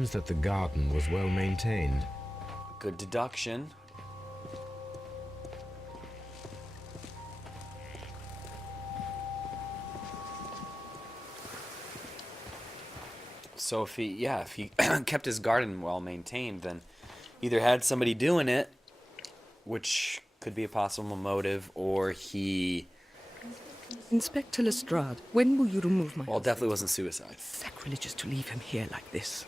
seems that the garden was well maintained. Good deduction. So if he kept his garden well maintained, then either had somebody doing it, which could be a possible motive, or he... Inspector Lestrade, when will you remove my... Well, it definitely wasn't suicide. Sacrilegious to leave him here like this.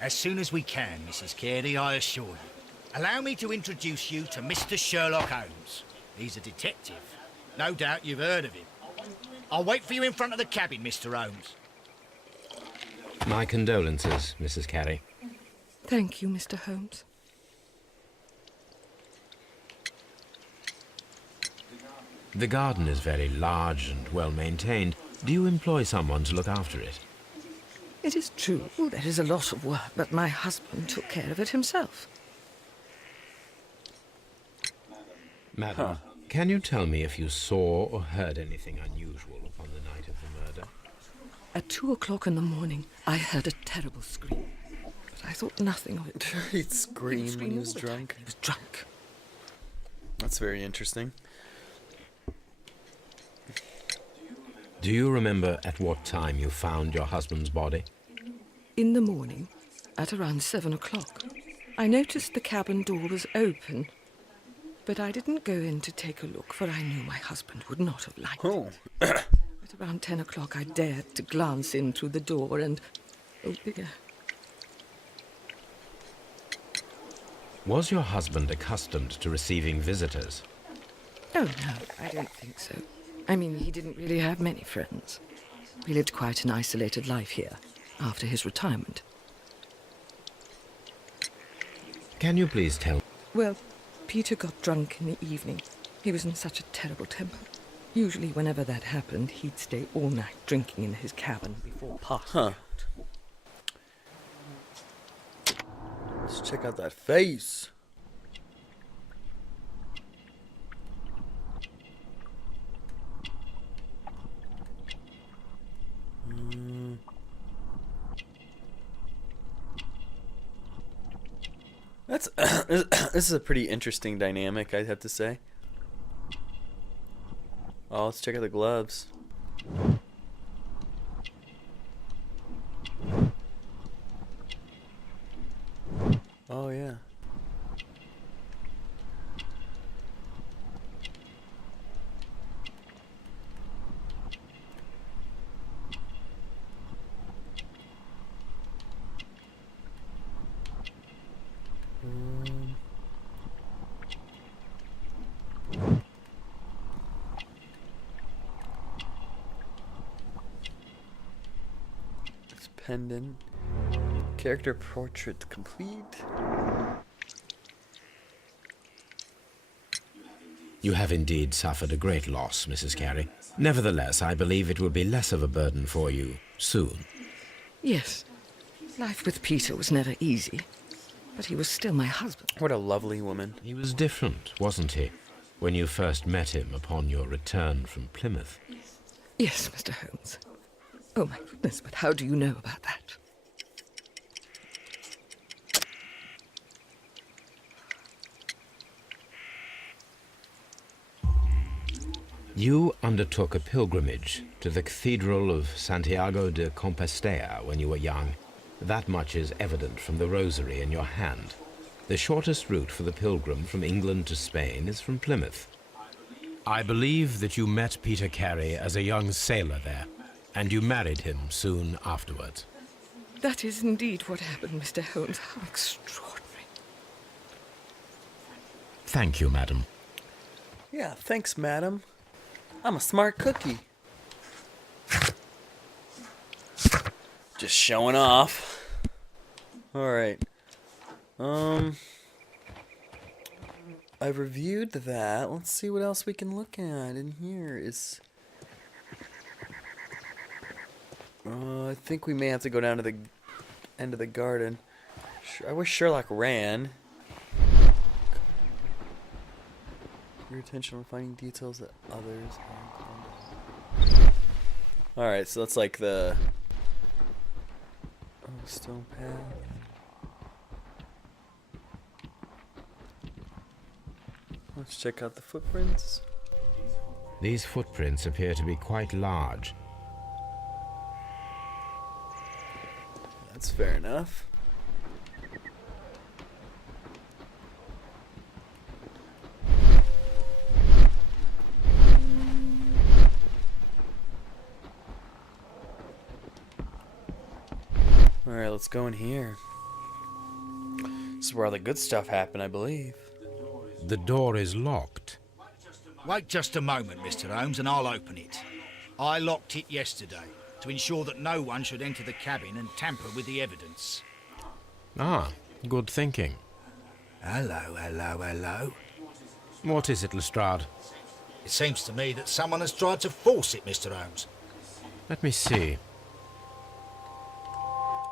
As soon as we can, Mrs. Carey, I assure you. Allow me to introduce you to Mr. Sherlock Holmes. He's a detective. No doubt you've heard of him. I'll wait for you in front of the cabin, Mr. Holmes. My condolences, Mrs. Carey. Thank you, Mr. Holmes. The garden is very large and well maintained. Do you employ someone to look after it? It is true, there is a lot of work, but my husband took care of it himself. Madam, can you tell me if you saw or heard anything unusual upon the night of the murder? At 2 o'clock in the morning, I heard a terrible scream, but I thought nothing of it. He'd scream when he was drunk. He was drunk. That's very interesting. Do you remember at what time you found your husband's body? In the morning, at around 7 o'clock, I noticed the cabin door was open, but I didn't go in to take a look, for I knew my husband would not have liked it. At around 10 o'clock, I dared to glance in through the door and... oh dear. Was your husband accustomed to receiving visitors? Oh, no, I don't think so. I mean, he didn't really have many friends. He lived quite an isolated life here, after his retirement. Can you please tell... Well, Peter got drunk in the evening. He was in such a terrible temper. Usually, whenever that happened, he'd stay all night drinking in his cabin before passing out. Let's check out that face. That's this is a pretty interesting dynamic, I'd have to say. Oh, let's check out the gloves. Oh yeah. Pendant. Character portrait complete. You have indeed suffered a great loss, Mrs. Carey. Nevertheless, I believe it will be less of a burden for you soon. Yes. Life with Peter was never easy, but he was still my husband. What a lovely woman. He was different, wasn't he, when you first met him upon your return from Plymouth? Yes, Mr. Holmes. Oh, my goodness, but how do you know about that? You undertook a pilgrimage to the Cathedral of Santiago de Compostela when you were young. That much is evident from the rosary in your hand. The shortest route for the pilgrim from England to Spain is from Plymouth. I believe that you met Peter Carey as a young sailor there, and you married him soon afterwards. That is indeed what happened, Mr. Holmes. How extraordinary. Thank you, madam. Yeah, thanks, madam. I'm a smart cookie. Just showing off. Alright. I've reviewed that. Let's see what else we can look at in here. Is I think we may have to go down to the end of the garden. I wish Sherlock ran. Your attention on finding details that others have. Alright, so that's like the Stone path. Let's check out the footprints. These footprints appear to be quite large. That's fair enough. Alright, let's go in here. This is where all the good stuff happened, I believe. The door is locked. Wait just a moment, Mr. Holmes, and I'll open it. I locked it yesterday to ensure that no one should enter the cabin and tamper with the evidence. Ah, good thinking. Hello, hello, hello. What is it, Lestrade? It seems to me that someone has tried to force it, Mr. Holmes. Let me see.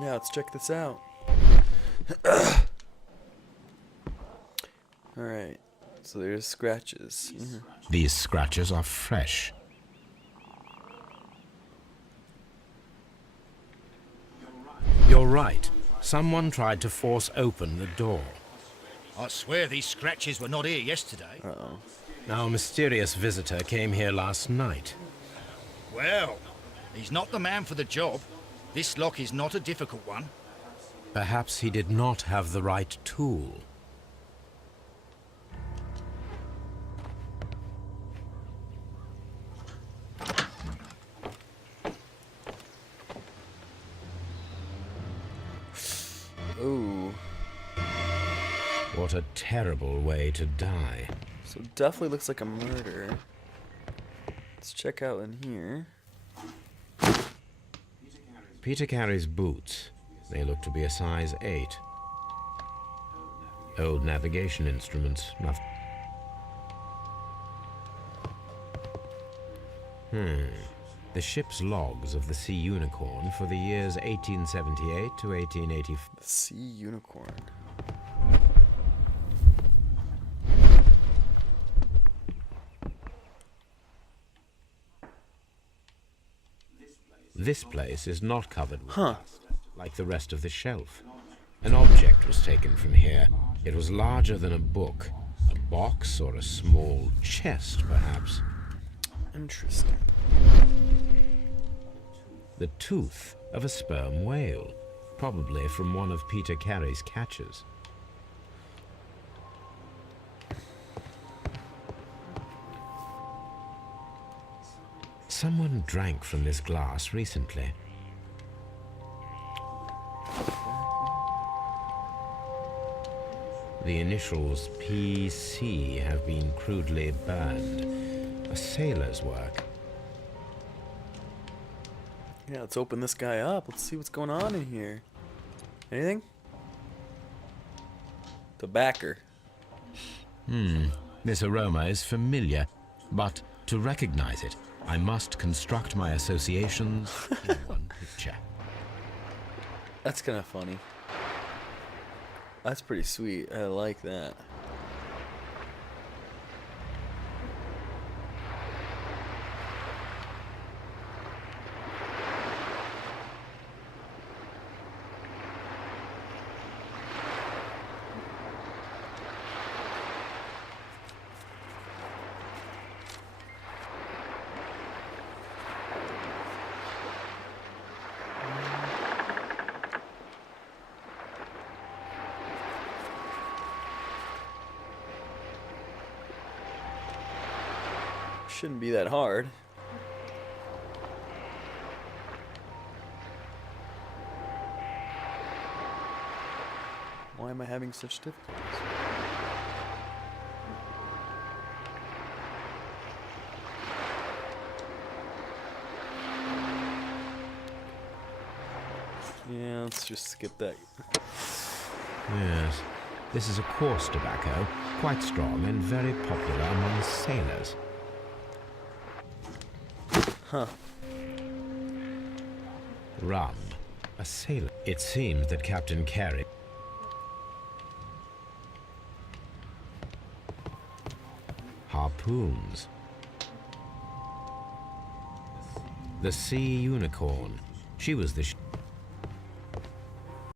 Yeah, let's check this out. Alright, so there's scratches. These scratches are fresh. You're right. Someone tried to force open the door. I swear these scratches were not here yesterday. Uh-oh. Our mysterious visitor came here last night. Well, he's not the man for the job. This lock is not a difficult one. Perhaps he did not have the right tool. Ooh. What a terrible way to die. So it definitely looks like a murder. Let's check out in here. Peter carries boots. They look to be a size 8. Old navigation instruments. Nothing. The ship's logs of the Sea Unicorn for the years 1878 to 1880. The Sea Unicorn. This place is not covered with dust, like the rest of the shelf. An object was taken from here. It was larger than a book. A box or a small chest, perhaps. Interesting. The tooth of a sperm whale, probably from one of Peter Carey's catches. Someone drank from this glass recently. The initials PC have been crudely burned. A sailor's work. Yeah, let's open this guy up. Let's see what's going on in here. Anything? Tobacco. This aroma is familiar, but to recognize it, I must construct my associations in one picture. That's kind of funny. That's pretty sweet. I like that. Shouldn't be that hard. Why am I having such difficulties? Yeah, let's just skip that. Yes, this is a coarse tobacco, quite strong and very popular among sailors. Huh. Rum, a sailor. It seems that Captain Carey... Harpoons. The Sea Unicorn. She was the...